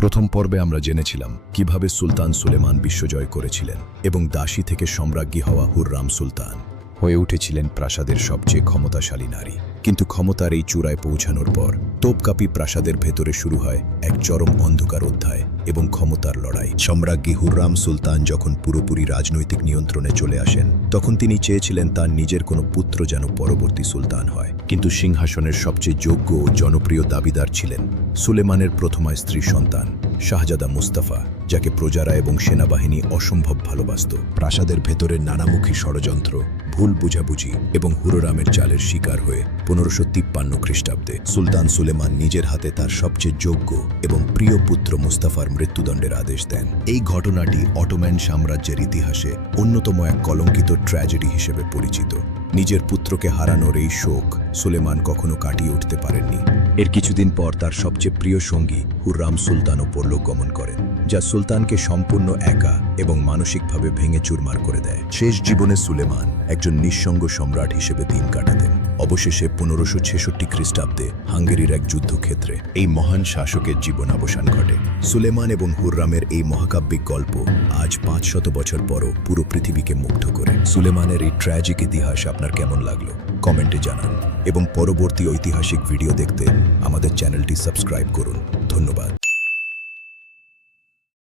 প্রথম পর্বে আমরা জেনেছিলাম কিভাবে সুলতান সুলেমান বিশ্বজয় করেছিলেন এবং দাসী থেকে সম্রাজ্ঞী হওয়া হুররাম সুলতান হয়ে উঠেছিলেন প্রাসাদের সবচেয়ে ক্ষমতাশালী নারী। কিন্তু ক্ষমতার এই চূড়ায় পৌঁছানোর পর তোপকাপি প্রাসাদের ভেতরে শুরু হয় এক চরম অন্ধকার অধ্যায় এবং ক্ষমতার লড়াই। সম্রাজ্ঞী হুররাম সুলতান যখন পুরোপুরি রাজনৈতিক নিয়ন্ত্রণে চলে আসেন তখন তিনি চেয়েছিলেন তার নিজের কোনো পুত্র যেন পরবর্তী সুলতান হয়। কিন্তু সিংহাসনের সবচেয়ে যোগ্য ও জনপ্রিয় দাবিদার ছিলেন সুলেমানের প্রথমা স্ত্রী সন্তান শাহজাদা মুস্তাফা, যাকে প্রজারা এবং সেনাবাহিনী অসম্ভব ভালোবাসত। প্রাসাদের ভেতরের নানামুখী ষড়যন্ত্র, ভুল বুঝাবুঝি এবং হুররামের চালের শিকার হয়ে 1553 খ্রিস্টাব্দে সুলতান সুলেমান নিজের হাতে তার সবচেয়ে যোগ্য এবং প্রিয় পুত্র মুস্তাফার মৃত্যুদণ্ডের আদেশ দেন। এই ঘটনাটি অটোম্যান সাম্রাজ্যের ইতিহাসে অন্যতম এক কলঙ্কিত ট্র্যাজেডি হিসেবে পরিচিত। নিজের পুত্রকে হারানোর এই শোক সুলেমান কখনো কাটিয়ে উঠতে পারেননি। এর কিছুদিন পর তার সবচেয়ে প্রিয় সঙ্গী হুররাম সুলতানও পরলোক গমন করেন, যা সুলতানকে সম্পূর্ণ একা এবং মানসিকভাবে ভেঙে চুরমার করে দেয়। শেষ জীবনে সুলেমান একজন নিঃসঙ্গ সম্রাট হিসেবে দিন কাটাতেন। অবশেষে 1566 খ্রিস্টাব্দে হাঙ্গেরির এক যুদ্ধক্ষেত্রে এই মহান শাসকের জীবনাবসান ঘটে। সুলেমান এবং হুররামের এই মহাকাব্যিক গল্প আজ 500 বছর পরও পুরো পৃথিবীকে মুগ্ধ করে। সুলেমানের এই ট্র্যাজিক ইতিহাস আপনার কেমন লাগলো কমেন্টে জানান এবং পরবর্তী ঐতিহাসিক ভিডিও দেখতে আমাদের চ্যানেলটি সাবস্ক্রাইব করুন। ধন্যবাদ।